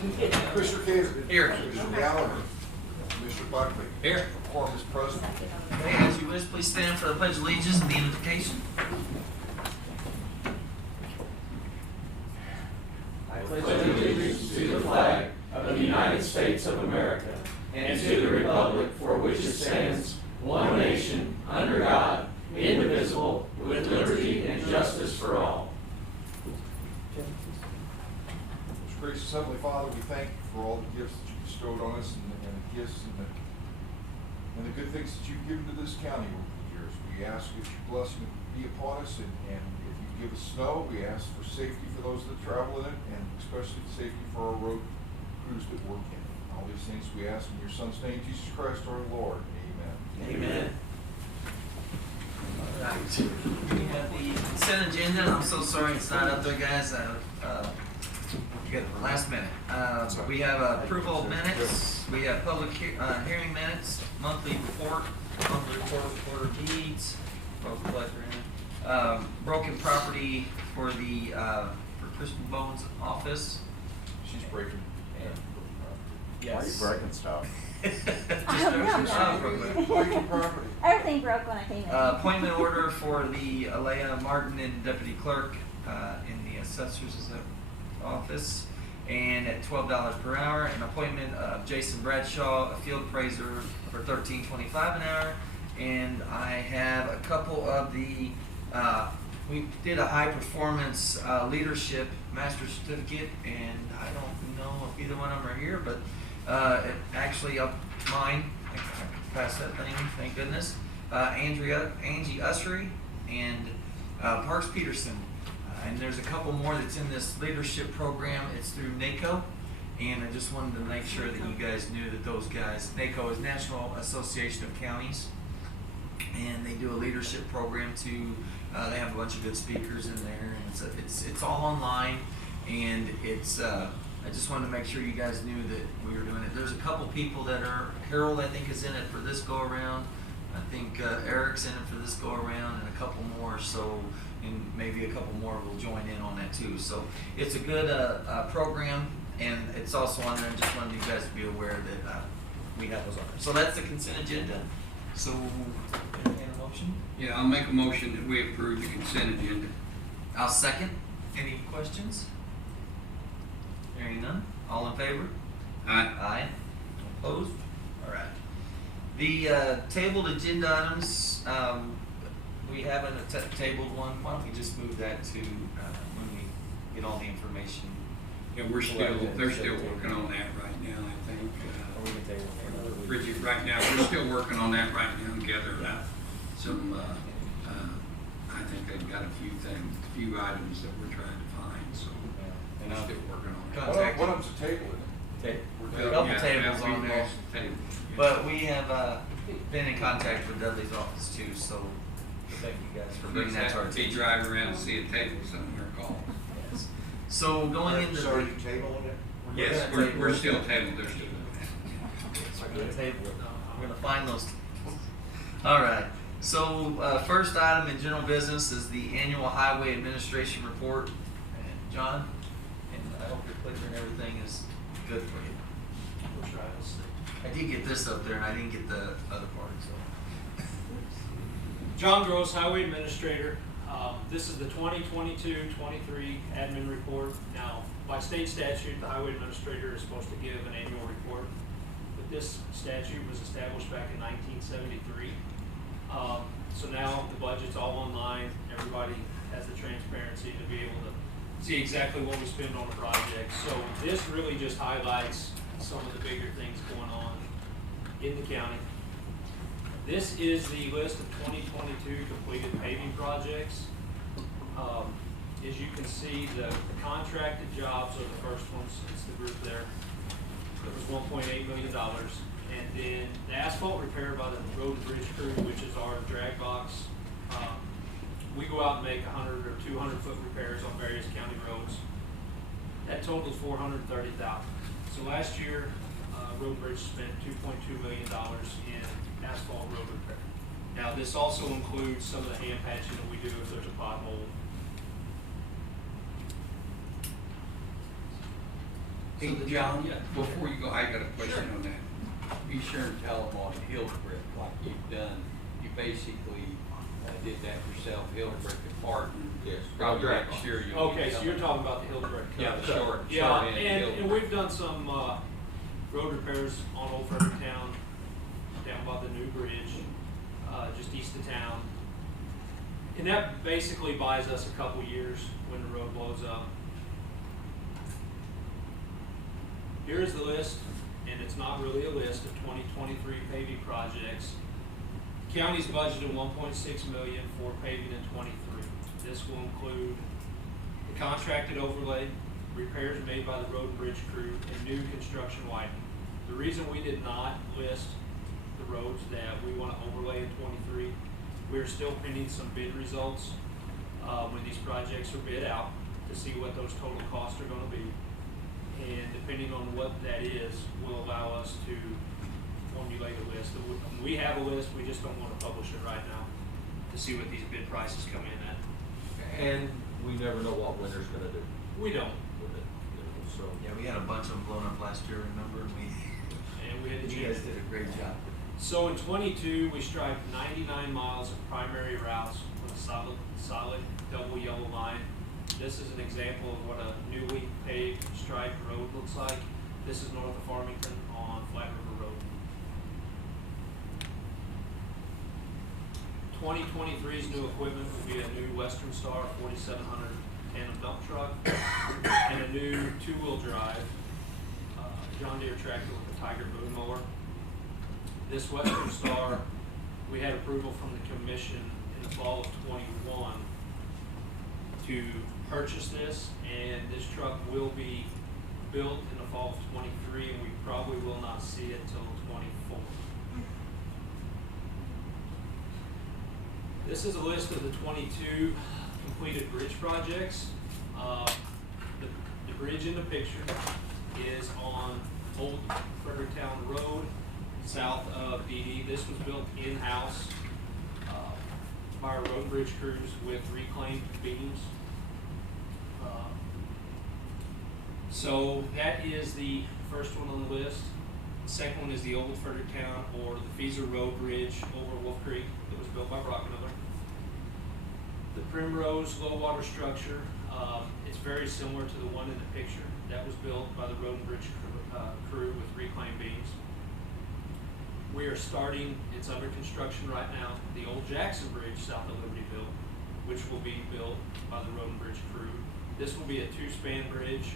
Commissioner Casey. Here. Commissioner Gallagher. Commissioner Buckley. Here. Quorum is present. Okay, as you wish, please stand for the pledge of allegiance and the invocation. I pledge allegiance to the flag of the United States of America and to the republic for which it stands, one nation, under God, indivisible, with liberty and justice for all. Most gracious Heavenly Father, we thank you for all the gifts that you bestowed on us and the gifts and the good things that you've given to this county over the years. We ask that your blessing be upon us, and if you give us snow, we ask for safety for those that travel in it, and especially safety for our road crews that work in it. All these things we ask in your Son's name, Jesus Christ our Lord. Amen. Amen. All right. We have the consent agenda. I'm so sorry it's not up there, guys. You got the last minute. We have approval of minutes. We have public hearing minutes, monthly report, quarter deeds, road collector, broken property for the for Kristen Bowen's office. She's breaking. Yes. Why are you breaking stuff? Breaking property. Everything broke when I came in. Appointment order for the Alea Martin and deputy clerk in the assessor's office, and at $12 per hour. An appointment of Jason Bradshaw, a field appraiser, for $13.25 an hour. And I have a couple of the we did a high performance leadership master's certificate, and I don't know if either one of them are here, but it actually up mine. I passed that thing, thank goodness. Angie Ussery and Parks Peterson. And there's a couple more that's in this leadership program. It's through NACO, and I just wanted to make sure that you guys knew that those guys, NACO is National Association of Counties, and they do a leadership program too. They have a bunch of good speakers in there, and it's all online, and it's I just wanted to make sure you guys knew that we were doing it. There's a couple people that are, Harold I think is in it for this go around. I think Eric's in it for this go around, and a couple more. So, and maybe a couple more will join in on that too. So it's a good program, and it's also on there. I just wanted you guys to be aware that we have those on there. So that's the consent agenda. So, entertain a motion? Yeah, I'll make a motion that we approve the consent agenda. I'll second. Any questions? Hearing none. All in favor? Aye. Aye. Opposed? All right. The tabled agenda items, we haven't tabled one. Why don't we just move that to when we get all the information? Yeah, they're still working on that right now, I think. Bridget, right now, we're still working on that right now and gathering up some, I think they've got a few items that we're trying to find, so we're still working on it. What of the table? A couple tables on there. But we have been in contact with Dudley's office too, so thank you guys for bringing that to our attention. He drive around and see a table somewhere called. Yes. So going into Sorry, you tabling it? Yes, we're still tabled. They're still. We're going to table it. We're going to find those tables. All right. So first item in general business is the annual highway administration report. And John, and I hope your clicker and everything is good for you. We'll try. We'll see. I did get this up there, and I didn't get the other part. So. John Gross, Highway Administrator. This is the 2022-23 admin report. Now, by state statute, the Highway Administrator is supposed to give an annual report. But this statute was established back in 1973. So now the budget's all online. Everybody has the transparency to be able to see exactly what we spend on a project. So this really just highlights some of the bigger things going on in the county. This is the list of 2022 completed paving projects. As you can see, the contracted jobs are the first ones. It's the group there. It was $1.8 million. And then the asphalt repair by the road and bridge crew, which is our drag box. We go out and make 100 or 200 foot repairs on various county roads. That totals $430,000. So last year, Road and Bridge spent $2.2 million in asphalt road repair. Now this also includes some of the hand patching that we do if there's a pothole. Hey, the- John, yeah. before you go, I got a question Sure. on that. Be sure and tell them on Hillbrick, like you've done, you basically did that yourself, Hillbrick apart. Yes. Probably Direct. next year you'll. Okay, so you're talking about the Hillbrick. Yeah, the short Yeah, end and Hillbrick. we've done some, road repairs on Old Fredericktown, down by the new bridge, just east of town. And that basically buys us a couple years when the road blows up. Here's the list, and it's not really a list of 2023 paving projects. County's budgeted 1.6 million for paving in '23. This will include the contracted overlay, repairs made by the road and bridge crew, and new construction widening. The reason we did not list the roads that we want to overlay in '23, we're still pending some bid results when these projects are bid out to see what those total costs are going to be. And depending on what that is, will allow us to formulate a list. We have a list, we just don't want to publish it right now to see what these bid prices come in at. And we never know what winter's gonna do We don't, with it, you know, so. Yeah, we had a bunch of them blown up last year, remember? And and we had to you change guys it. did a great job. So in '22, we striped 99 miles of primary routes with a solid double yellow line. This is an example of what a newly paved striped road looks like. This is north of Farmington on Flat River Road. 2023's new equipment will be a new Western Star 4700 tandem dump truck and a new two-wheel drive John Deere tractor with a Tiger boom mower. This Western Star, we had approval from the commission in the fall of '21 to purchase this, and this truck will be built in the fall of '23, and we probably will not see it till '24. This is a list of the 22 completed bridge projects. The bridge in the picture is on Old Fredericktown Road, south of DD. This was built in-house by our road and bridge crews with reclaimed beams. So that is the first one on the list. The second one is the Old Fredericktown or the Feezer Road Bridge over Wolf Creek that was built by Brockenmiller. The Primrose low water structure, it's very similar to the one in the picture. That was built by the road and bridge crew with reclaimed beams. We are starting, it's under construction right now, the old Jackson Bridge south of Libertyville, which will be built by the road and bridge crew. This will be a two-span bridge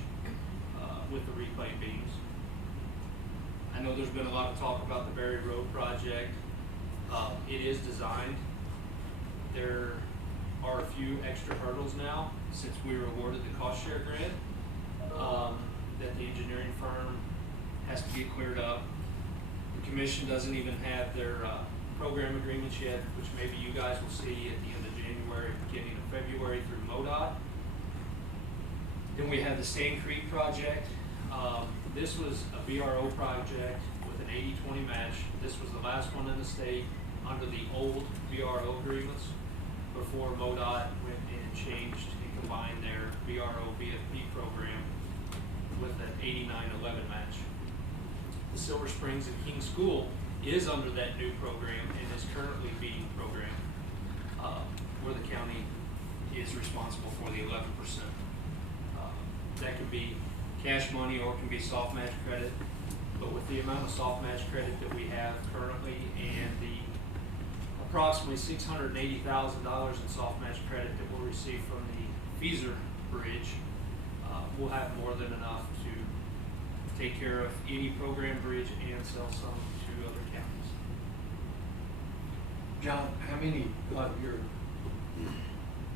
with the reclaimed beams. I know there's been a lot of talk about the Berry Road project. It is designed. There are a few extra hurdles now since we were awarded the cost share grant that the engineering firm has to get cleared up. The commission doesn't even have their program agreements yet, which maybe you guys will see at the end of January, beginning of February through MoDOT. Then we have the Stain Creek project. This was a BRO project with an 80-20 match. This was the last one in the state under the old BRO agreements before MoDOT went and changed and combined their BRO VFP program with an 89-11 match. The Silver Springs and King School is under that new program and is currently being programmed, where the county is responsible for the 11%. That could be cash money or it can be soft match credit, but with the amount of soft match credit that we have currently and the approximately $680,000 in soft match credit that we'll receive from the Feezer Bridge, we'll have more than enough to take care of any program bridge and sell some to other counties. John, how many of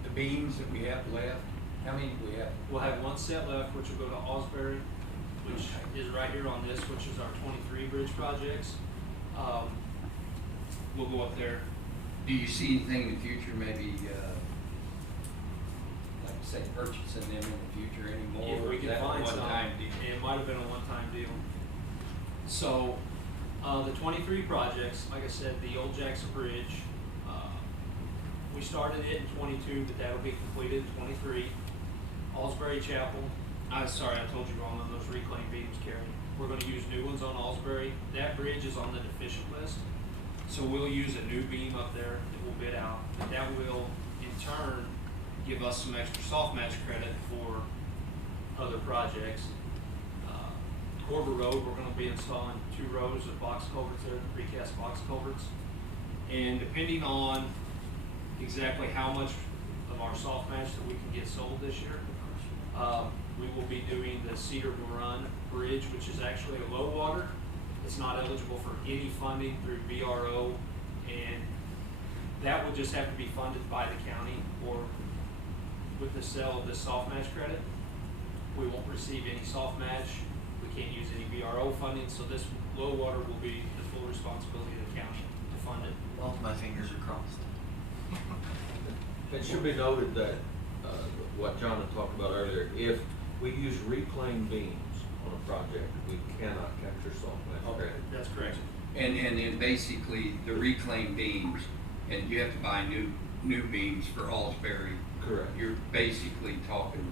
the beams that we have left, how many do we have? We'll have one set left, which will go to Osbury, which is right here on this, which is our 23 bridge projects. We'll go up there. Do you see anything in the future, maybe, like I say, purchasing them in the future anymore? If we Is can that a find some, one-time deal? it might have been a one-time deal. So, the 23 projects, like I said, the old Jackson Bridge, we started it in 22, but that'll be completed in 23. Alsbury Chapel, Sorry, I told you wrong on those reclaimed beams, Carrie. We're gonna use new ones on Alsbury. That bridge is on the deficient list. So we'll use a new beam up there that we'll bid out. But that will, in turn, give us some extra soft match credit for other projects. Corber Road, we're gonna be installing 2 rows of box culverts there, the precast box culverts. And depending on exactly how much of our soft match that we can get sold this year, we will be doing the Cedar Run Bridge, which is actually a low water. It's not eligible for any funding through BRO, and that would just have to be funded by the county, or with the sale of this soft match credit. We won't receive any soft match. We can't use any BRO funding, so this low water will be the full responsibility of the county to fund it. Well, my fingers are crossed. It should be noted that, what John had talked about earlier, if we use reclaimed beams on a project, we cannot capture soft match credit. That's correct. And then basically the reclaimed beams, and you have to buy new beams for Alsbury. Correct. You're basically talking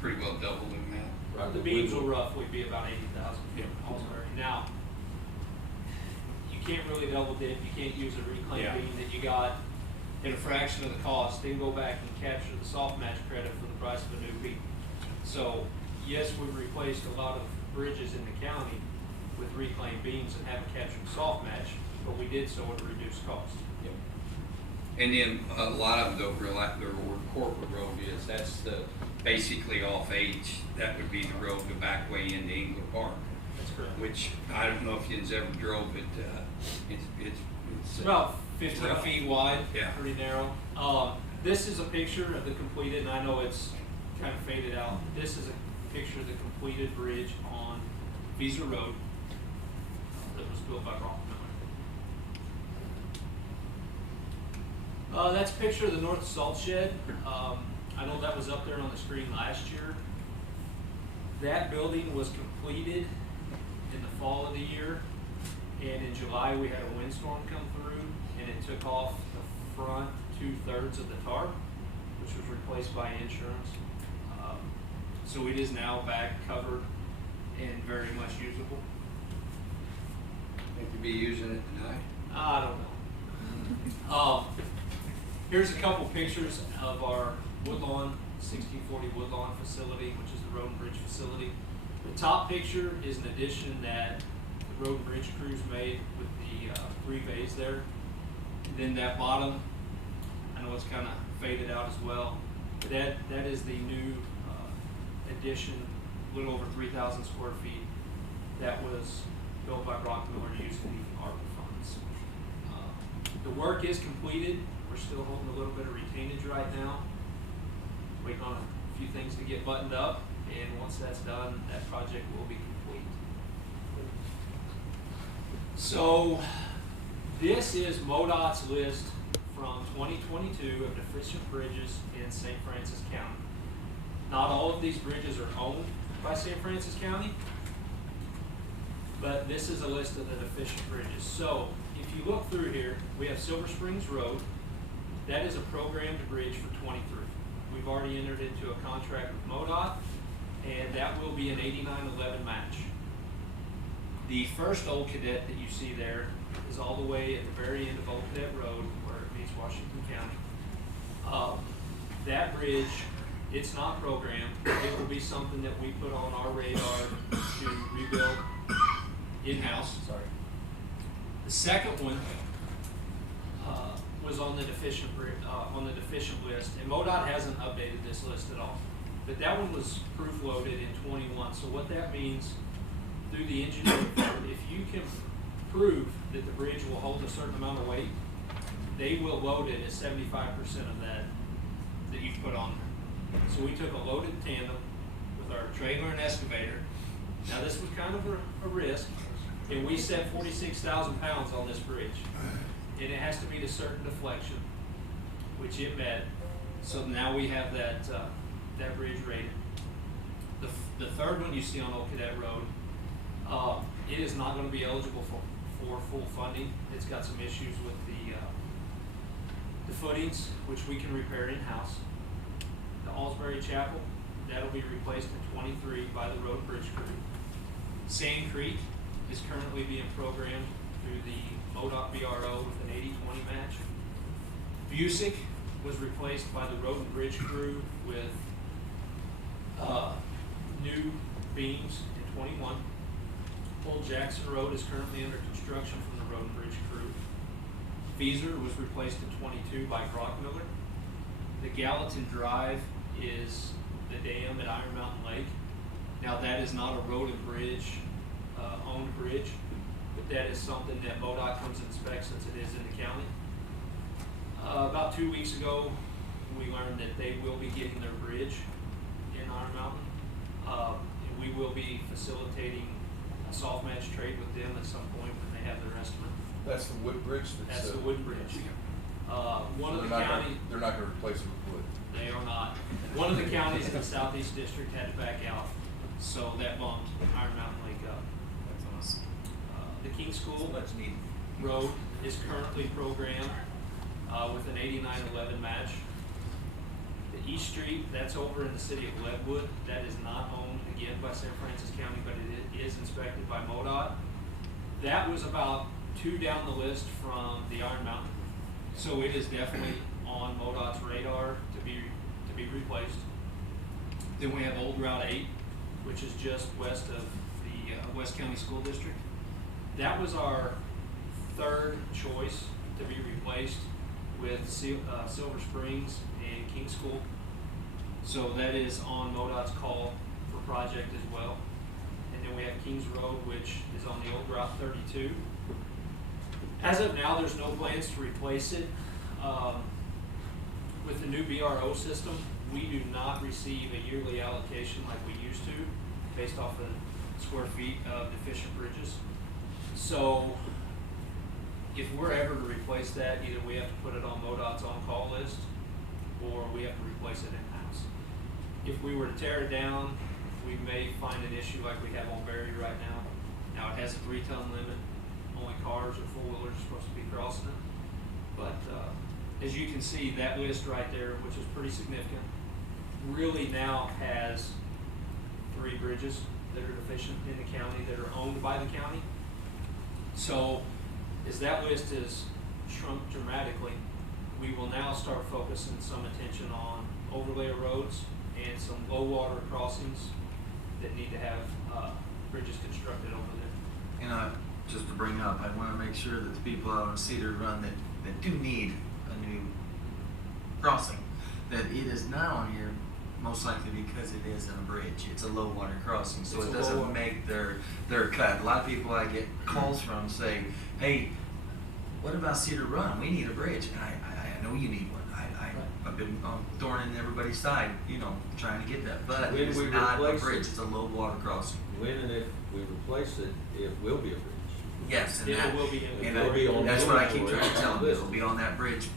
pretty well doubling that. Right. The beams will roughly be about 80,000 Yeah. Alsbury. Now, you can't really double dip. You can't use a reclaimed Yeah. beam that you got at a fraction of the cost, then go back and capture the soft match credit for the price of a new beam. So, yes, we've replaced a lot of bridges in the county with reclaimed beams and haven't captured soft match, but we did so at a reduced cost. And then a lot of the corporate road is, that's the, basically off H, that would be the road the back way into Engler Park. That's correct. Which, I don't know if you've ever drove it, it's It's about 15 rough. feet wide, Yeah. pretty narrow. This is a picture of the completed, and I know it's kind of faded out. This is a picture of the completed bridge on Visa Road that was built by Francois County. That's a picture of the North Salt Shed. I know that was up there on the screen last year. That building was completed in the fall of the year, and in July we had a windstorm come through, and it took off the front 2/3 of the tarp, which was replaced by insurance. So it is now back covered and very much usable. They could be using it tonight. I don't know. Here's a couple pictures of our Woodlawn, 1640 Woodlawn facility, which is the road and bridge facility. The top picture is an addition that the road and bridge crews made with the 3 bays there. And then that bottom, I know it's kind of faded out as well, but that is the new addition, a little over 3,000 square feet, that was built by Brock Miller using the ARPA funds. The work is completed. We're still holding a little bit of retainage right now, waiting on a few things to get buttoned up, and once that's done, that project will be complete. So this is MoDOT's list from 2022 of deficient bridges in St. Francis County. Not all of these bridges are owned by St. Francis County, but this is a list of the deficient bridges. So if you look through here, we have Silver Springs Road. That is a programmed bridge for 23. We've already entered into a contract with MoDOT, and that will be an 8911 match. The first Old Cadet that you see there is all the way at the very end of Old Cadet Road where it meets Washington County. That bridge, it's not programmed. It will be something that we put on our radar to rebuild in-house. Sorry. The second one was on the deficient list, and MoDOT hasn't updated this list at all. But that one was proof loaded in 21. So what that means through the engineering, if you can prove that the bridge will hold a certain amount of weight, they will load it at 75% of that you've put on there. So we took a loaded tandem with our trailer and excavator. Now this was kind of a risk, and we set 46,000 pounds on this bridge, and it has to meet a certain deflection, which it met. So now we have that bridge rated. The third one you see on Old Cadet Road, it is not going to be eligible for full funding. It's got some issues with the footings, which we can repair in-house. The Alsbury Chapel, that'll be replaced in 23 by the road and bridge crew. Sand Creek is currently being programmed through the MoDOT BRO with an 80-20 match. Busick was replaced by the road and bridge crew with new beams in 21. Old Jackson Road is currently under construction from the road and bridge crew. Feeser was replaced in 22 by Brockmiller. The Gallatin Drive is the dam at Iron Mountain Lake. Now that is not a road and bridge owned bridge, but that is something that MoDOT comes and inspects since it is in the county. About 2 weeks ago, we learned that they will be getting their bridge in Iron Mountain. And we will be facilitating a soft match trade with them at some point when they have their estimate. That's the wood bridge That's the wood bridge. One of the counties. They're not gonna replace it with wood. They are not. One of the counties in the southeast district had to back out, so that bumped Iron Mountain Lake up. That's awesome. The King School Much needed. Road is currently programmed with an 89-11 match. The East Street, that's over in the city of Leadwood. That is not owned again by San Francisco County, but it is inspected by MoDOT. That was about 2 down the list from the Iron Mountain, so it is definitely on MoDOT's radar to be replaced. Then we have Old Route 8, which is just west of the West County School District. That was our third choice to be replaced with Silver Springs and King School. So that is on MoDOT's call for project as well. And then we have Kings Road, which is on the Old Route 32. As of now, there's no plans to replace it. With the new BRO system, we do not receive a yearly allocation like we used to, based off of square feet of deficient bridges. So if we're ever to replace that, either we have to put it on MoDOT's on-call list, or we have to replace it in-house. If we were to tear it down, we may find an issue like we have on Berry right now. Now it has a 3-ton limit. Only cars or four-wheelers are supposed to be crossing it. But as you can see, that list right there, which is pretty significant, really now has 3 bridges that are deficient in the county that are owned by the county. So as that list has shrunk dramatically, we will now start focusing some attention on overlay roads and some low water crossings that need to have bridges constructed over there. And just to bring up, I want to make sure that the people out on Cedar Run that do need a new crossing, that it is not on here most likely because it isn't a bridge. It's a low water crossing, so It's it a doesn't low- make their cut. A lot of people I get calls from say, hey, what about Cedar Run? We need a bridge. And I know you need one. I've been thorn in everybody's side, trying to get that. But When it's we not a replace bridge, it- it's a low water crossing. When and if we replace it, it will be a bridge. Yes, and It that will be in and the- It'll be on that's the what I list. keep trying to tell them. List. It'll be on that bridge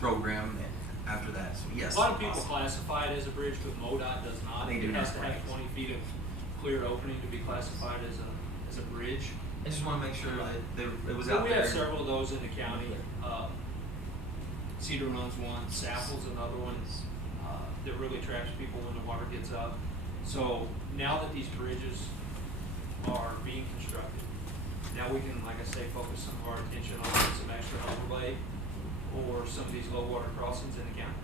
program after that. So yes. A lot of people awesome. classify it as a bridge, but MoDOT does not. They do It has not. to have 20 feet of clear opening to be classified as a bridge. I just want to make sure that it was But out we there. have several of those in the county. Cedar Run's one, Sapple's another one, that really traps people when the water gets up. So now that these bridges are being constructed, now we can, like I say, focus some of our attention on some extra overlay or some of these low water crossings in the county.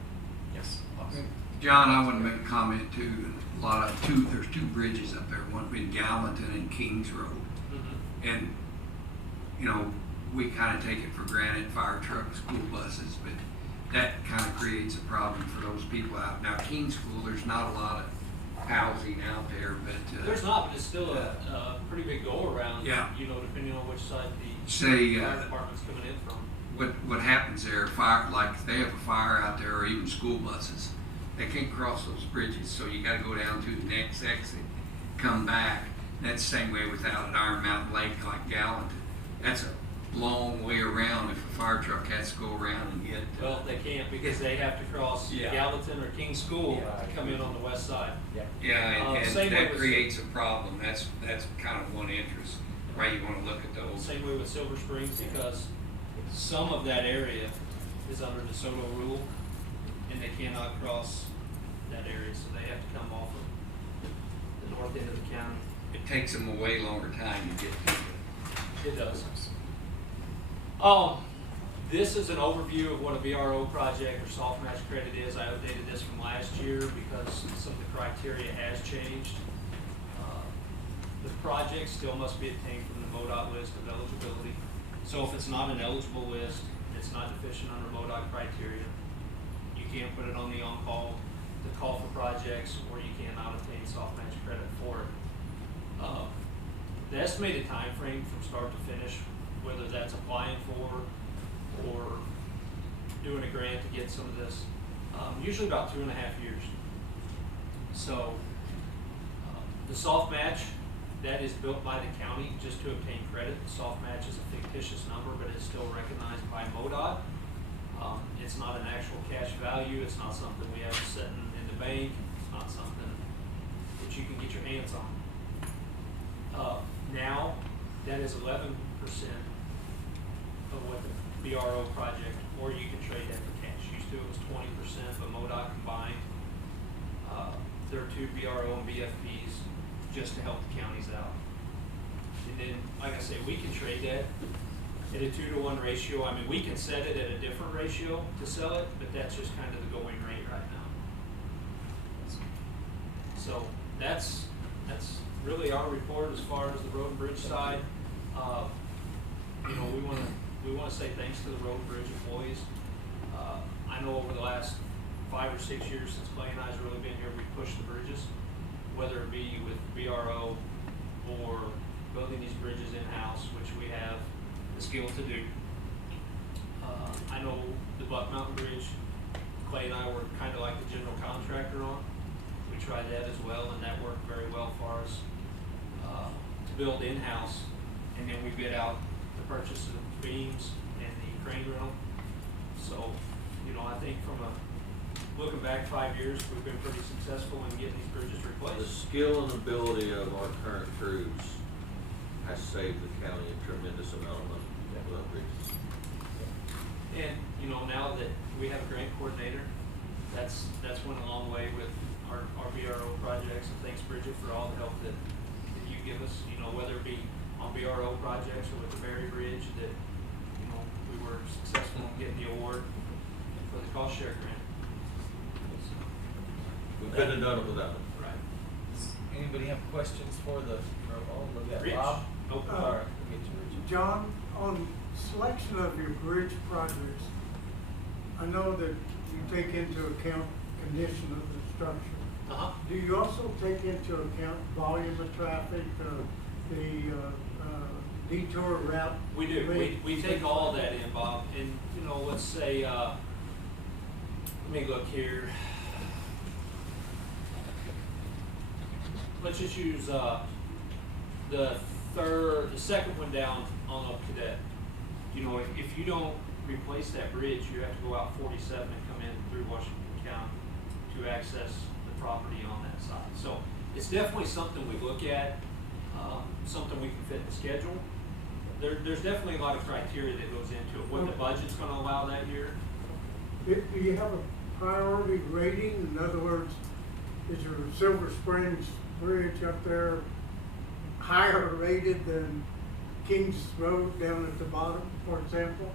Yes. Awesome. John, I want to make a comment too. There's 2 bridges up there, one in Gallatin and Kings Road. And, we kind of take it for granted, fire trucks, school buses, but that kind of creates a problem for those people out. Now, King School, there's not a lot of housing out there, but. There's not, but it's still a pretty big go around. Yeah. Depending on which side the Say, fire department's coming in from. what happens there, like if they have a fire out there or even school buses, they can't cross those bridges, so you gotta go down to the next exit, come back. That's the same way without an Iron Mountain Lake like Gallatin. That's a long way around if a fire truck has to go around and get. Well, they can't because they have to cross Yeah. Gallatin or King School to come in on the west side. Yeah, and Same way that with- creates a problem. That's kind of one interest, why you wanna look at those. Same way with Silver Springs because some of that area is under the Soto rule and they cannot cross that area, so they have to come off of the north end of the county. It takes them a way longer time to get to it. It does. This is an overview of what a BRO project or soft match credit is. I updated this from last year because some of the criteria has changed. The project still must be obtained from the MoDOT list of eligibility. So if it's not an eligible list, it's not deficient under MoDOT criteria, you can't put it on the on-call to call for projects, or you cannot obtain soft match credit for it. The estimated time frame from start to finish, whether that's applying for or doing a grant to get some of this, usually about 2.5 years. So the soft match, that is built by the county just to obtain credit. The soft match is a fictitious number, but it's still recognized by MoDOT. It's not an actual cash value. It's not something we have sitting in the bank. It's not something that you can get your hands on. Now, that is 11% of what the BRO project, or you can trade that for cash. Used to it was 20%, but MoDOT combined their 2 BRO and BFPs just to help the counties out. And then, like I say, we can trade that at a 2-to-1 ratio. I mean, we can set it at a different ratio to sell it, but that's just kind of the going rate right now. So that's really our report as far as the road and bridge side. You know, we want to say thanks to the road and bridge employees. I know over the last 5 or 6 years since Clay and I has really been here, we pushed the bridges, whether it be with BRO or building these bridges in-house, which we have the skill to do. I know the Buck Mountain Bridge, Clay and I were kind of like the general contractor on. We tried that as well, and that worked very well for us to build in-house. And then we bid out the purchase of the beams and the crane rental. So, you know, I think looking back 5 years, we've been pretty successful in getting these bridges The replaced. skill and ability of our current crews has saved the county a tremendous amount of money with our bridges. And, you know, now that we have a grant coordinator, that's went a long way with our BRO projects. And thanks, Bridget, for all the help that you give us, you know, whether it be on BRO projects or with the Berry Bridge, that, you know, we were successful in getting the award for the cost share grant. We couldn't have done it without them. Right. Does anybody have questions for the, look at Rich? Bob? Nope. All right, we'll get you, Richard. John, on selection of your bridge projects, I know that you take into account condition of the structure. Uh-huh. Do you also take into account volume of traffic, the detour route? We do. We take all that in, Bob. And, you know, let's say, let me look here. Let's just use the second one down on Oak Cadet. You know, if you don't replace that bridge, you have to go out 47 and come in through Washington County to access the property on that side. So it's definitely something we look at, something we can fit in the schedule. There's definitely a lot of criteria that goes into it. What the budget's going to allow that year. Do you have a priority rating? In other words, is your Silver Springs Bridge up there higher rated than Kings Road down at the bottom, for example?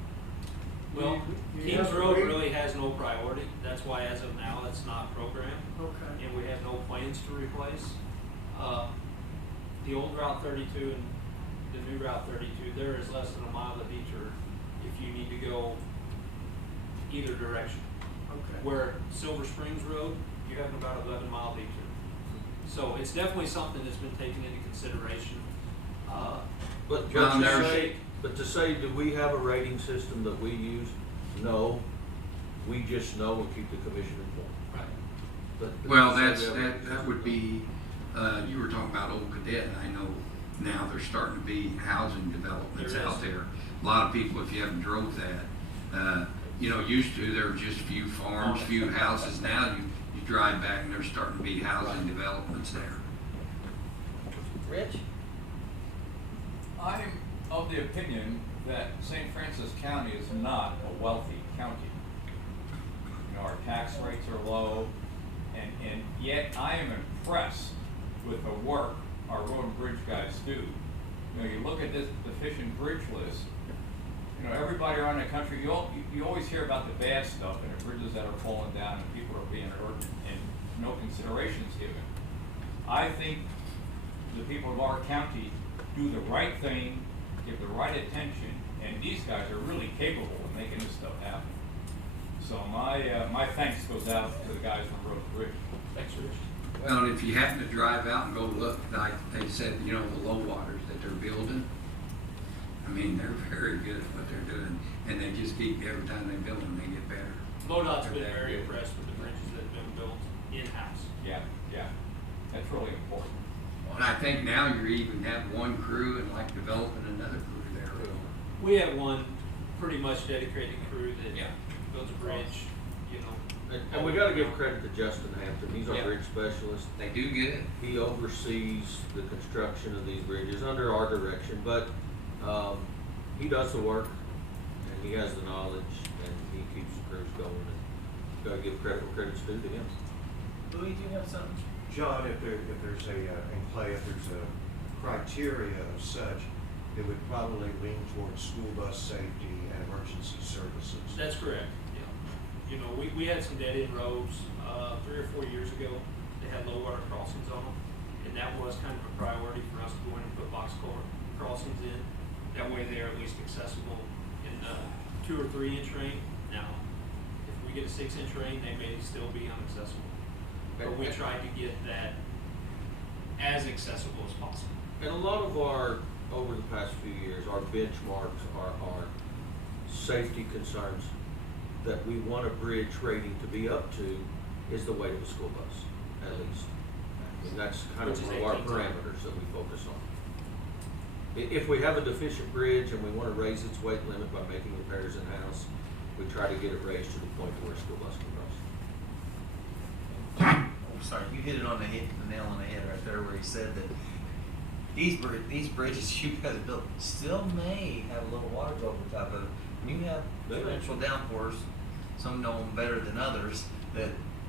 Well, Do you Kings have a Road rating? really has no priority. That's why as of now, it's not programmed. Okay. And we have no plans to replace. The old Route 32 and the new Route 32, there is less than a mile of detour if you need to go either direction. Okay. Where Silver Springs Road, you have about 11-mile detour. So it's definitely something that's been taken into consideration. But Well, to say, do we have a rating system that we use? No. We just know and keep the commission informed. Right. But Well, to say we have a- that would be, you were talking about Old Cadet. I know now there's starting to be housing developments There out is. there. A lot of people, if you haven't drove that, you know, used to, there were just few farms, few houses. Now you drive back and there's starting to be housing developments there. Rich? I'm of the opinion that St. Francis County is not a wealthy county. You know, our tax rates are low, And yet I am impressed with the work our road and bridge guys do. You know, you look at this deficient bridge list, you know, everybody around the country, you always hear about the bad stuff and the bridges that are falling down and people are being hurt and no consideration's given. I think the people of our county do the right thing, give the right attention, and these guys are really capable of making this stuff happen. So my thanks goes out to the guys on Road and Bridge. Thanks, Rich. Well, if you happen to drive out and go look, like they said, you know, the low waters that they're building, I mean, they're very good at what they're doing, and they just keep, every time they build them, they get better. MoDOT's been They're that very good. impressed with the bridges that have been built in-house. Yeah, that's really important. And I think now you even have one crew and like developing another crew there. We have one pretty much dedicated crew that Yeah. builds a bridge, you know. And we gotta give credit to Justin Hampton, he's our Yeah. bridge specialist. They do good. He oversees the construction of these bridges under our direction, but, he does the work, and he has the knowledge, and he keeps the crews going, and gotta give credit where credit's due to him. Louis, do you have something? John, if there's in play, if there's a criteria of such, it would probably lean towards school bus safety and emergency services. That's correct, yeah. You know, we had some dead-end roads, 3 or 4 years ago, they had low water crossings on them, and that was kind of a priority for us to go in and put box culvert crossings in. That way they're at least accessible in 2 or 3 inch rain. Now, if we get a 6 inch rain, they may still be inaccessible. But we tried to get that as accessible as possible. And a lot of our, over the past few years, our benchmarks are our safety concerns that we want a bridge rating to be up to is the weight of a school bus, at least. And that's kind Which of is one of our 18 ton. parameters that we focus on. If we have a deficient bridge and we want to raise its weight limit by making repairs in-house, we try to get it raised to the point where a school bus can cross. Oh, sorry, you hit it on the nail on the head right there where he said that these bridges you guys built still may have a little water go over top of it. When you have torrential downpours, some know them better than others,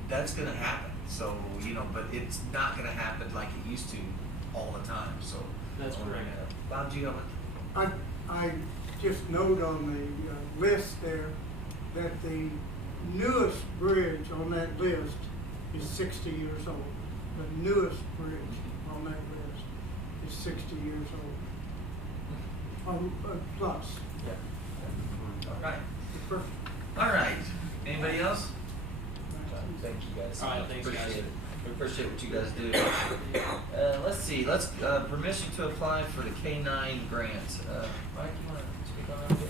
that's gonna happen. So, you know, but it's not gonna happen like it used to all the time, so. That's correct. Bob, do you have a? I just note on the list there that the newest bridge on that list is 60 years old. The newest bridge on that list is 60 years old. Plus. Yeah. All right. Perfect. All right. Anybody else? Thank you guys. All right, thanks, guys. Appreciate it. We appreciate what you guys do. Let's see. Permission to apply for the K-9 grant. Mike, you want to speak on that a bit?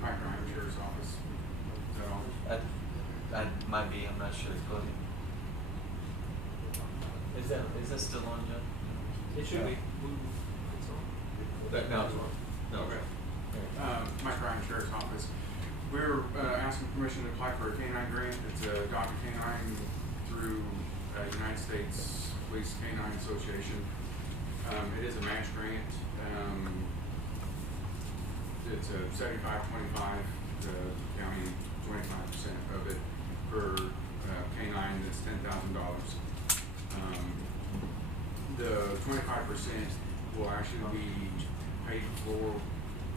Mike Ryan, Sheriff's Office. Is that all? I might be. I'm not sure. Go ahead. Is that still on, Joe? It should be. That now it's on. No. Okay. Mike Ryan, Sheriff's Office. We're asking permission to apply for a K-9 grant. It's a Dr. K-9 through United States Police K-9 Association. It is a match grant. It's a 75-25, the county 25% of it. For K-9, that's $10,000. The 25% will actually be paid for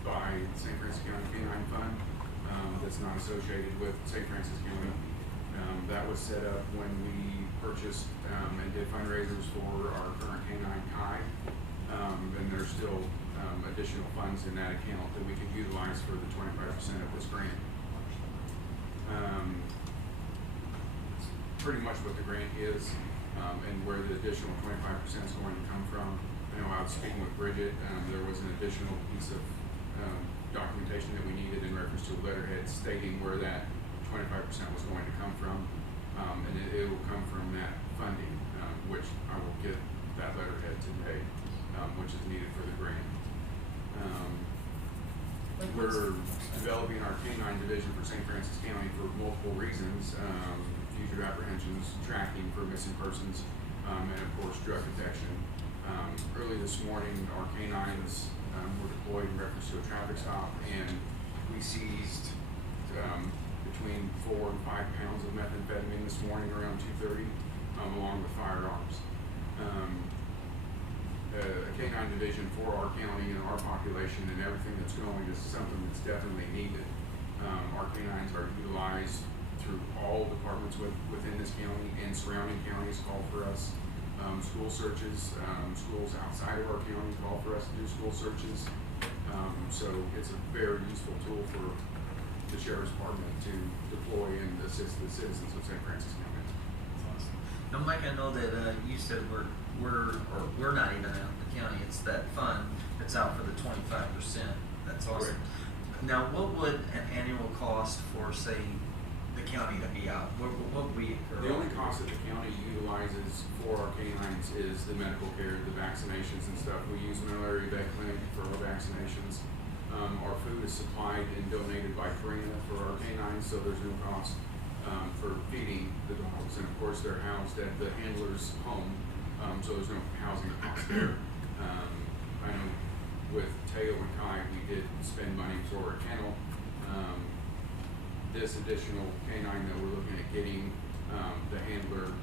by St. Francis County K-9 Fund. That's not associated with St. Francis County. That was set up when we purchased and did fundraisers for our current K-9 Chi. And there's still additional funds in that account that we could utilize for the 25% of this grant. Pretty much what the grant is, and where the additional 25% is going to come from. I know I was speaking with Bridget, there was an additional piece of documentation that we needed in reference to a letterhead stating where that 25% was going to come from, and it will come from that funding, which I will get that letterhead today, which is needed for the grant. We're developing our K-9 division for St. Francis County for multiple reasons. Fugitive apprehensions, tracking for missing persons, and of course drug detection. Early this morning, our canines were deployed in reference to a traffic stop, and we seized between 4 and 5 pounds of methamphetamine this morning around 2:30, along with firearms. A canine division for our county and our population and everything that's going is something that's definitely needed. Our canines are utilized through all departments within this county, and surrounding counties call for us. School searches, schools outside of our county call for us to do school searches. So it's a very useful tool for the Sheriff's Department to deploy and assist the citizens of St. Francis County. Now, Mike, I know that you said we're not even out in the county. It's that fund that's out for the 25%. That's awesome. Correct. Now, what would an annual cost for, say, the county to be out? What would we incur? The only cost that the county utilizes for our canines is the medical care, the vaccinations and stuff. We use Malaria Vet Clinic for our vaccinations. Our food is supplied and donated by Karina for our canines, so there's no cost for feeding the dogs. And of course, they're housed at the handler's home, so there's no housing cost there. I know with Teo and Kai, we did spend money for a kennel. This additional canine that we're looking at getting, the handler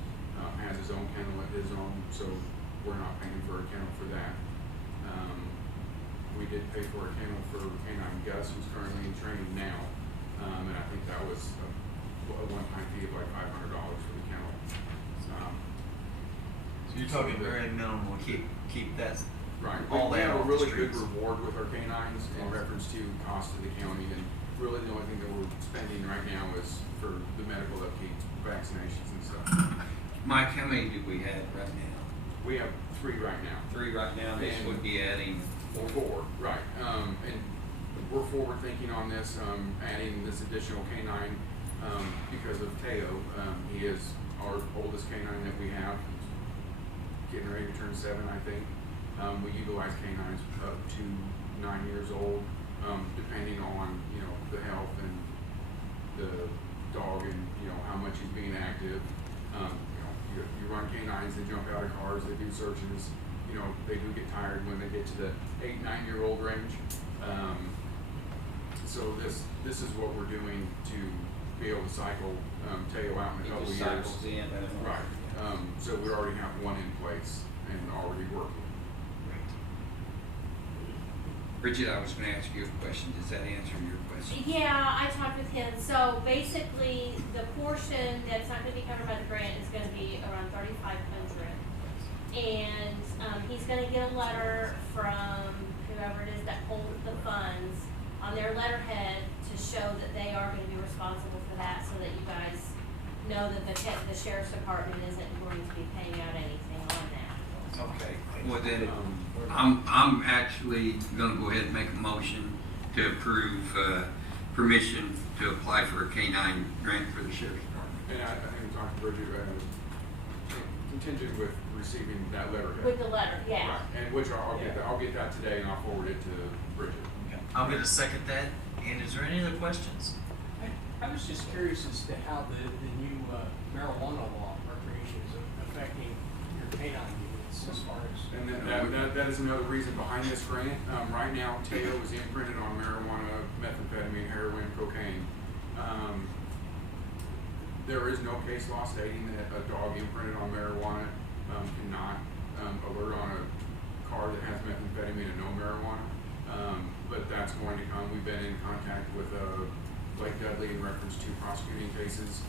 has his own kennel at his own, so we're not paying for a kennel for that. We did pay for a kennel for canine Gus, who's currently in training now, and I think that was a one-time fee of like $500 for the kennel. So you're talking very minimal. Keep that. Right. All We that have a off the really good streets. reward with our canines in reference to cost to the county, and really the only thing that we're spending right now is for the medical upkeep, vaccinations and stuff. Mike, how many do we have right now? We have 3 right now. 3 right now, this would be adding 4, right. And we're forward thinking on this, adding this additional canine because of Teo. He is our oldest canine that we have, getting ready to turn 7, I think. We utilize canines up to 9 years old, depending on the health and the dog and how much he's being active. You run canines, they jump out of cars, they do searches. They do get tired when they get to the 8-9-year-old range. So this is what we're doing to be able to cycle Teo out in a couple of years. cycles in. Right. So we already have one in place and already working. Bridget, I was going to ask you a question. Does that answer your question? Yeah, I talked with him. So basically, the portion that's not going to be covered by the grant is going to be around $3,500, and he's going to get a letter from whoever it is that holds the funds on their letterhead to show that they are going to be responsible for that, so that you guys know that the sheriff's department isn't going to be paying out anything on that. Okay. Well, then, I'm actually gonna go ahead and make a motion to approve, permission to apply for a canine grant for the sheriff's department. And I think we talked to Bridget, contingent with receiving that letterhead. With the letter, yeah. Right, and which I'll get that today and I'll forward it to Bridget. Okay. I'm going to second that. And is there any other questions? I was just curious as to how the new marijuana law, recreation, is affecting your canine units as far as. And that is another reason behind this grant. Right now, Teo is imprinted on marijuana, methamphetamine, heroin, cocaine. There is no case law stating that a dog imprinted on marijuana cannot alert on a car that has methamphetamine and no marijuana. But that's going to come. We've been in contact with Blake Dudley in reference to prosecuting cases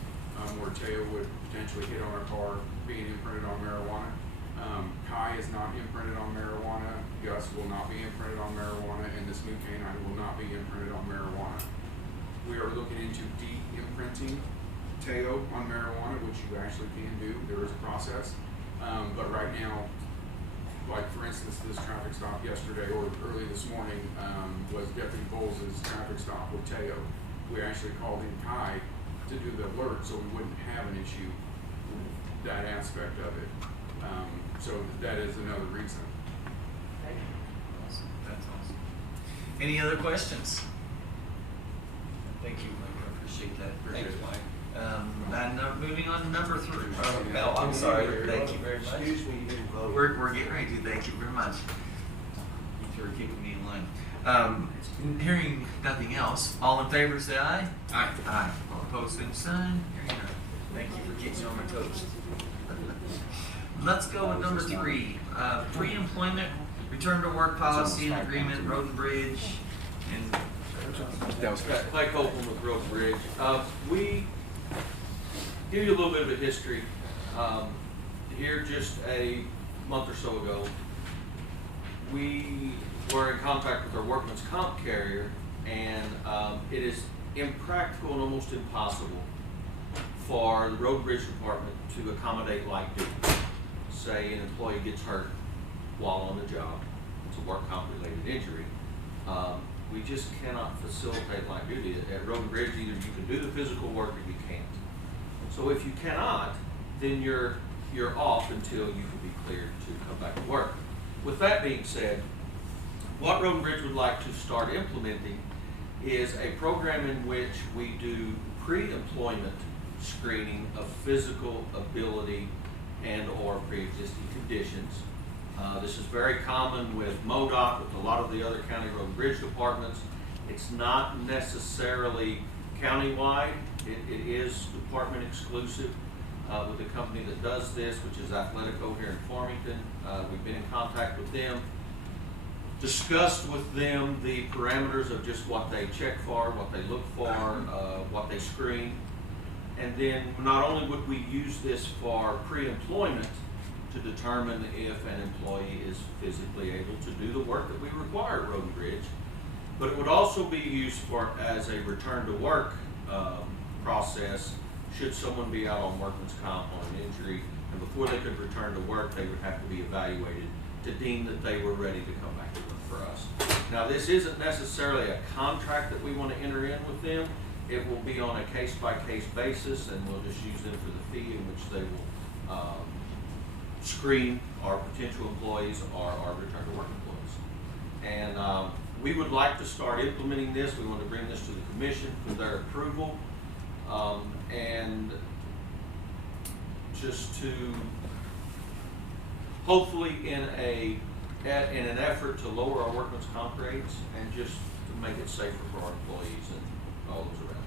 where Teo would potentially hit on a car being imprinted on marijuana. Kai is not imprinted on marijuana. Gus will not be imprinted on marijuana, and this new canine will not be imprinted on marijuana. We are looking into de-imprinting Teo on marijuana, which you actually can do. There is a process. But right now, like for instance, this traffic stop yesterday or early this morning was Deputy Bowles' traffic stop with Teo. We actually called in Kai to do the alert so we wouldn't have an issue with that aspect of it. So that is another reason. Awesome. That's awesome. Any other questions? Thank you, Mike. I appreciate that. Thanks, Mike. And moving on to number 3. Oh, I'm sorry. Thank you very much. Excuse me, you didn't vote. We're getting ready to. Thank you very much. Thank you for keeping me in line. Hearing nothing else, all in favor say aye. Aye. Aye. All opposed, same sign. Hearing none. Thank you for keeping me on my toes. Let's go with number 3. Pre-employment, return to work policy and agreement, Road and Bridge, and That was Clay Copeland with Road and Bridge. We give you a little bit of a history. Here just a month or so ago, we were in contact with our workman's comp carrier, and it is impractical and almost impossible for the Road and Bridge Department to accommodate light duty. Say an employee gets hurt while on the job, it's a work comp related injury. We just cannot facilitate light duty. At Road and Bridge, either you can do the physical work or you can't. So if you cannot, then you're off until you can be cleared to come back to work. With that being said, what Road and Bridge would like to start implementing is a program in which we do pre-employment screening of physical ability and or pre-existing conditions. This is very common with MoDOT, with a lot of the other county road and bridge departments. It's not necessarily countywide. It is department exclusive with the company that does this, which is Athletico here in Farmington. We've been in contact with them, discussed with them the parameters of just what they check for, what they look for, what they screen. And then not only would we use this for pre-employment to determine if an employee is physically able to do the work that we require at Road and Bridge, but it would also be used for as a return to work process should someone be out on workman's comp on an injury, and before they could return to work, they would have to be evaluated to deem that they were ready to come back to work for us. Now, this isn't necessarily a contract that we want to enter in with them. It will be on a case-by-case basis, and we'll just use them for the fee in which they will screen our potential employees or our return to work employees. And we would like to start implementing this. We want to bring this to the commission for their approval, and just to hopefully in an effort to lower our workman's comp rates and just to make it safer for our employees and all those around.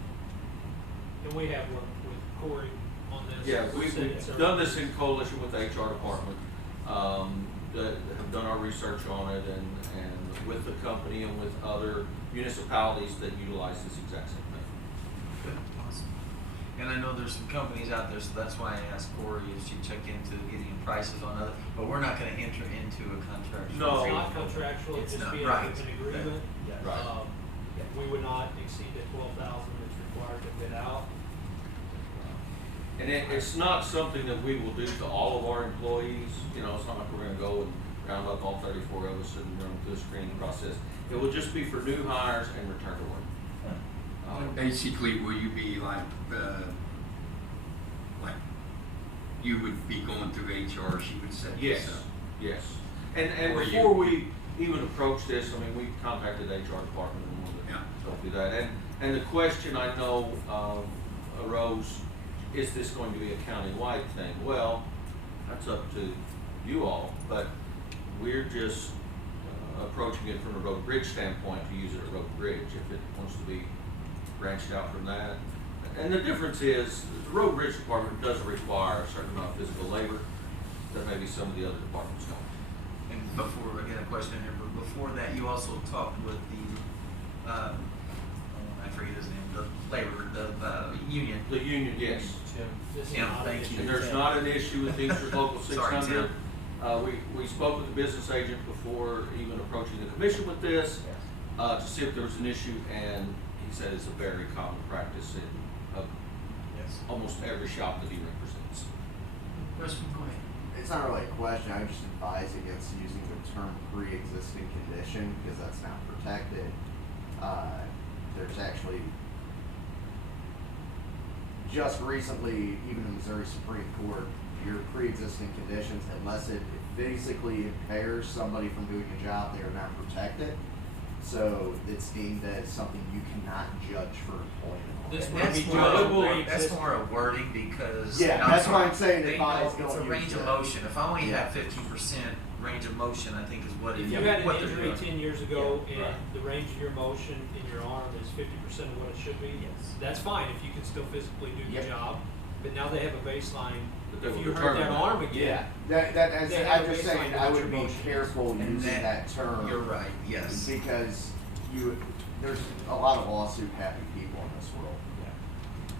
And we have worked with Corey on this. Yeah, we've done this in coalition with the HR department, that have done our research on it, and with the company and with other municipalities that utilize this exact same thing. good, awesome. And I know there's some companies out there, so that's why I asked Corey if she check into getting prices on other, but we're not gonna enter into a contract. No. It's not contractual, It's it's just not, be right. an agreement. Right. We would not exceed the 12,000 that's required to bid out. And it's not something that we will do to all of our employees. You know, it's not like we're gonna go and round up all 34 of us and run through the screening process. It will just be for new hires and return to work. Basically, will you be like you would be going through HR, she would set Yes, this up? yes. And Or you- before we even approach this, I mean, we contacted the HR department and wanted Yeah. to help do that. And the question I know arose, is this going to be a county-wide thing? Well, that's up to you all, but we're just approaching it from a road bridge standpoint to use it at road bridge. If it wants to be branched out from that. And the difference is, the road bridge department does require a certain amount of physical labor that maybe some of the other departments don't. And before, again, a question here, but before that, you also talked with the, I forget his name, the labor, the union. The union, yes. This is Yeah, not thank an you. And issue. there's not an issue with Teamsters Local Sorry, 600. We spoke with the business agent before even approaching the commission with this, to see if there was an issue, and he said it's a very common practice in Yes. almost every shop that he represents. Question, go ahead. It's not really a question, I would just advise against using the term pre-existing condition, because that's not protected. There's actually, just recently, even in Missouri Supreme Court, your pre-existing conditions, unless it basically impairs somebody from doing a job, they are not protected. So it's deemed as something you cannot judge for employment on. This And would that's be more, judgeable. that's more a wording because. Yeah, that's why I'm saying they advise know it's a don't range use of that. motion. If I only Yeah. have 50% range of motion, I think is what it, If you had an what they're injury doing. 10 years ago Yeah. and Right. the range of your motion in your arm is 50% of what it should be, Yes. that's fine if you can still physically do the Yep. job. But now they have a baseline. But they If will you hurt determine that that. arm again, That's, They have I'm a just baseline saying, of I what would your be motion is. careful And using that term. You're right, yes. Because there's a lot of lawsuit happy people in this world.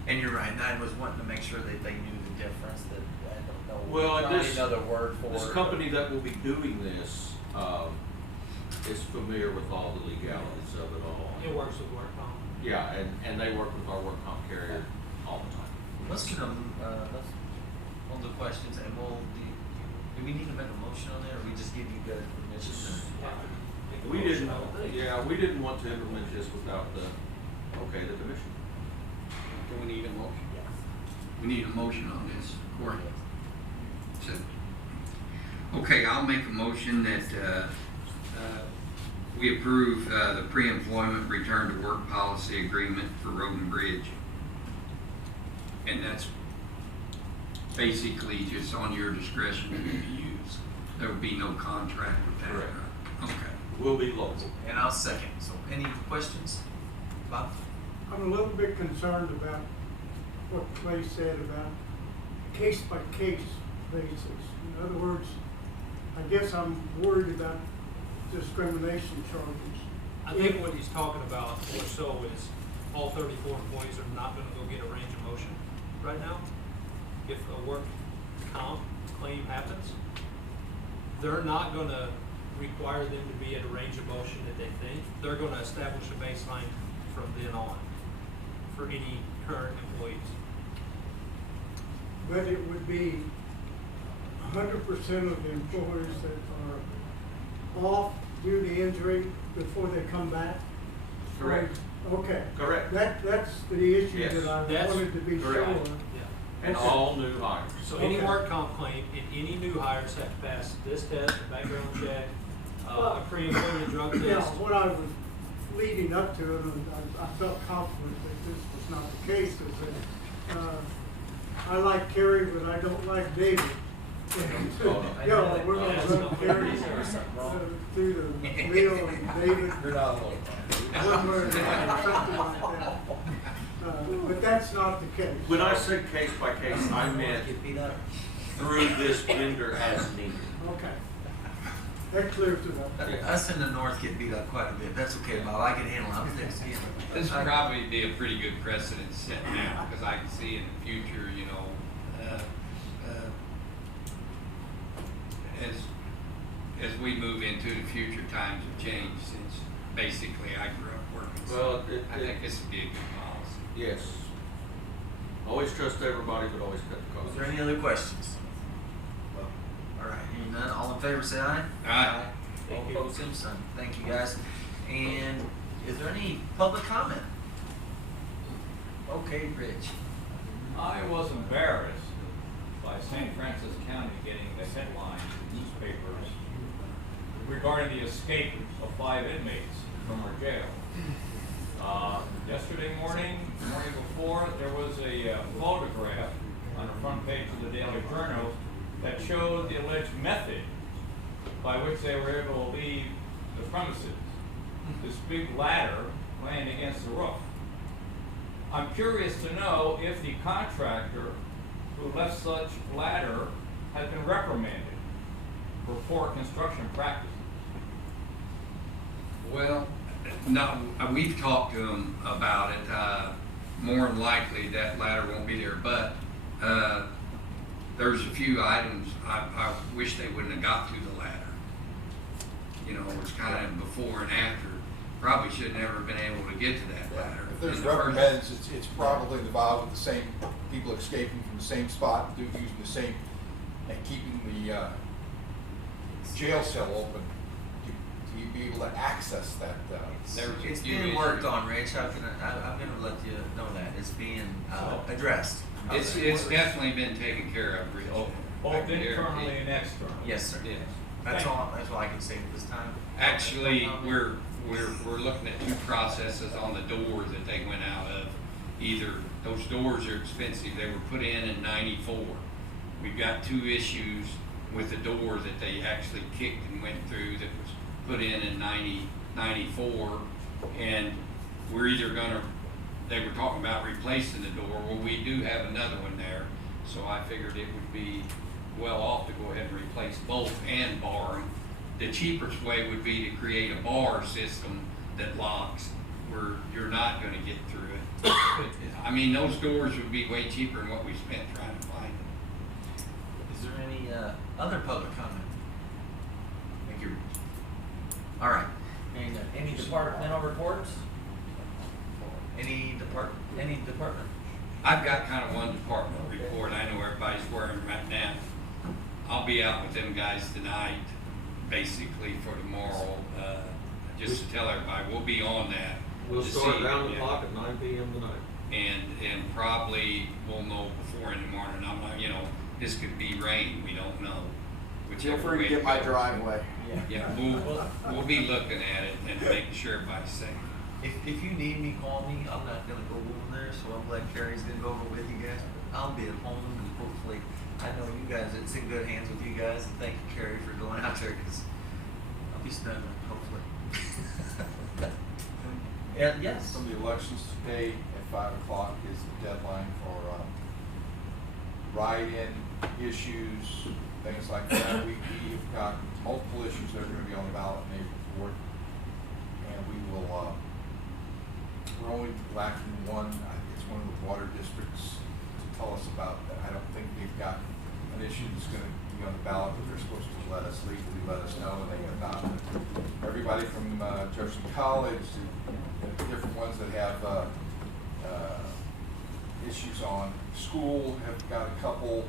And you're right, and I was wanting to make sure that they knew the difference, that I don't know. Well, and probably this- another word for This it. company that will be doing this, is familiar with all the legalities of it all. it works with work comp. Yeah, and they work with our work comp carrier all the time. Let's get them, let's, on the questions, and do we need to make a motion on that, or we just give you guys permission? We didn't, we didn't want to implement this without the commission. Do we need a motion? We need a motion on this, Corey. So, okay, I'll make a motion that, we approve, the pre-employment return to work policy agreement for Road and Bridge. And that's basically just on your discretion to use. There will be no contract with that. Correct. Okay. We'll be local. And I'll second, so any questions? Bob? I'm a little bit concerned about what Clay said about case-by-case basis. In other words, I guess I'm worried about discrimination charges. I think what he's talking about more so is all 34 employees are not gonna go get a range of motion right now. If a work comp claim happens, they're not gonna require them to be at a range of motion that they think. They're gonna establish a baseline from then on for any current employees. But it would be 100% of the employees that are off due to injury before they come back? Correct. Okay. Correct. That's the issue Yes. that I That's wanted to be sure correct. of. Yeah. And all new hires. So any Okay. work comp claim, and any new hires have to pass this test, a background check, a pre-employment drug Yeah, test. what I was leading up to, and I felt confident that this was not the case, is that, I like Kerry, but I don't like David. And, yeah, we're gonna run Kerry through the wheel and David. You're not alone. Somewhere, or something like that. But that's not the case. When I said case by case, I meant Get beat up. through this vendor as needed. Okay. That clears it up. Us in the north get beat up quite a bit. That's okay, Bob. I can handle it. I'm thick skinned. This would probably be a pretty good precedent set now, because I can see in the future, as we move into the future, times have changed since basically I grew up working. So Well, I think this would be a good policy. Yes. Always trust everybody, but always cut the Is cost. there any other questions? All right, hearing none. All in favor, say aye. Aye. All opposed, same sign. Thank you, guys. And is there any public comment? Okay, Rich. I was embarrassed by St. Francis County getting the headlines in newspapers regarding the escape of 5 inmates from our jail. Yesterday morning, the morning before, there was a photograph on the front page of the Daily Journal that showed the alleged method by which they were able to leave the premises. This big ladder laying against the roof. I'm curious to know if the contractor who left such ladder has been reprimanded for poor construction practices. Well, no, we've talked to them about it. More than likely that ladder won't be there, but there's a few items I wish they wouldn't have got through the ladder. It's kind of before and after. Probably should never have been able to get to that ladder. If there's in the first- reprimands, it's probably involved with the same people escaping from the same spot, using the same, and keeping the jail cell open to be able to access that. It's being worked on, Rich. I'm gonna let you know that. It's being addressed. It's definitely been taken care of, Rich. Both I can guarantee. internally and externally. Yes, sir. Yes. That's all I can say at this time. Actually, we're we're looking at two processes on the door that they went out of. Either, those doors are expensive, they were put in '94. We've got two issues with the door that they actually kicked and went through that was put in 94. And we're either gonna, they were talking about replacing the door. Well, we do have another one there, so I figured it would be well off to go ahead and replace both and bar them. The cheapest way would be to create a bar system that locks where you're not gonna get through it. I mean, those doors would be way cheaper than what we spent trying to find them. Is there any other public comment? Thank you. All right. Any departmental reports? Any department? I've got kind of one department report. I know everybody's wearing right now. I'll be out with them guys tonight, basically for tomorrow, just to tell everybody, we'll be on that. We'll to start see, around the yeah. clock at 9 p.m. tonight. And probably we'll know before in the morning. I'm not, this could be rain, we don't know. Feel Whichever free way to get it my goes. driveway. Yeah, we'll be looking at it and making sure everybody's safe. If you need me, call me. I'm not gonna go over there, so I'm glad Carrie's gonna go over with you guys. I'll be at home and hopefully, I know you guys, it's in good hands with you guys, and thank you, Carrie, for going out there, cause I'll be snuggling, hopefully. Yeah, yes. Some of the elections today at 5 o'clock is the deadline for write-in issues, things like that. We've got multiple issues that are going to be on the ballot in April 4th, and we will. We're only lacking one. It's one of the water districts to tell us about that. I don't think they've got an issue that's going to be on the ballot, but they're supposed to legally let us know, and they have not. Everybody from Jefferson College to different ones that have issues on school have got a couple,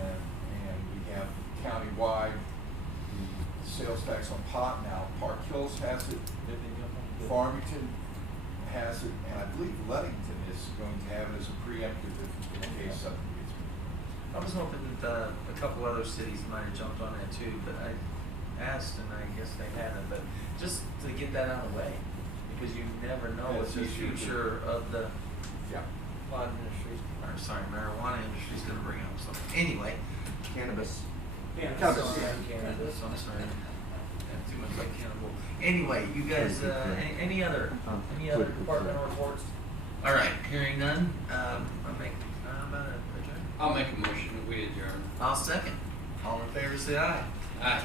and we have countywide the sales tax on pot now. Park Hills has it, Farmington has it, and I believe Ludington is going to have it as a preemptive in case something gets moved. I was hoping that a couple other cities might have jumped on that too, but I asked and I guess they hadn't. But just to get that out of the way, because you never know Yeah, what the it's easier to- future of the Yeah. pot industry, or sorry, marijuana industry is going to bring up. So anyway, Cannabis. cannabis. I'm sorry, too much like cannibal. Anyway, you guys, any other departmental reports? All right, hearing none. I'll make a motion that we adjourn. I'll second. All in favor, say aye. Aye.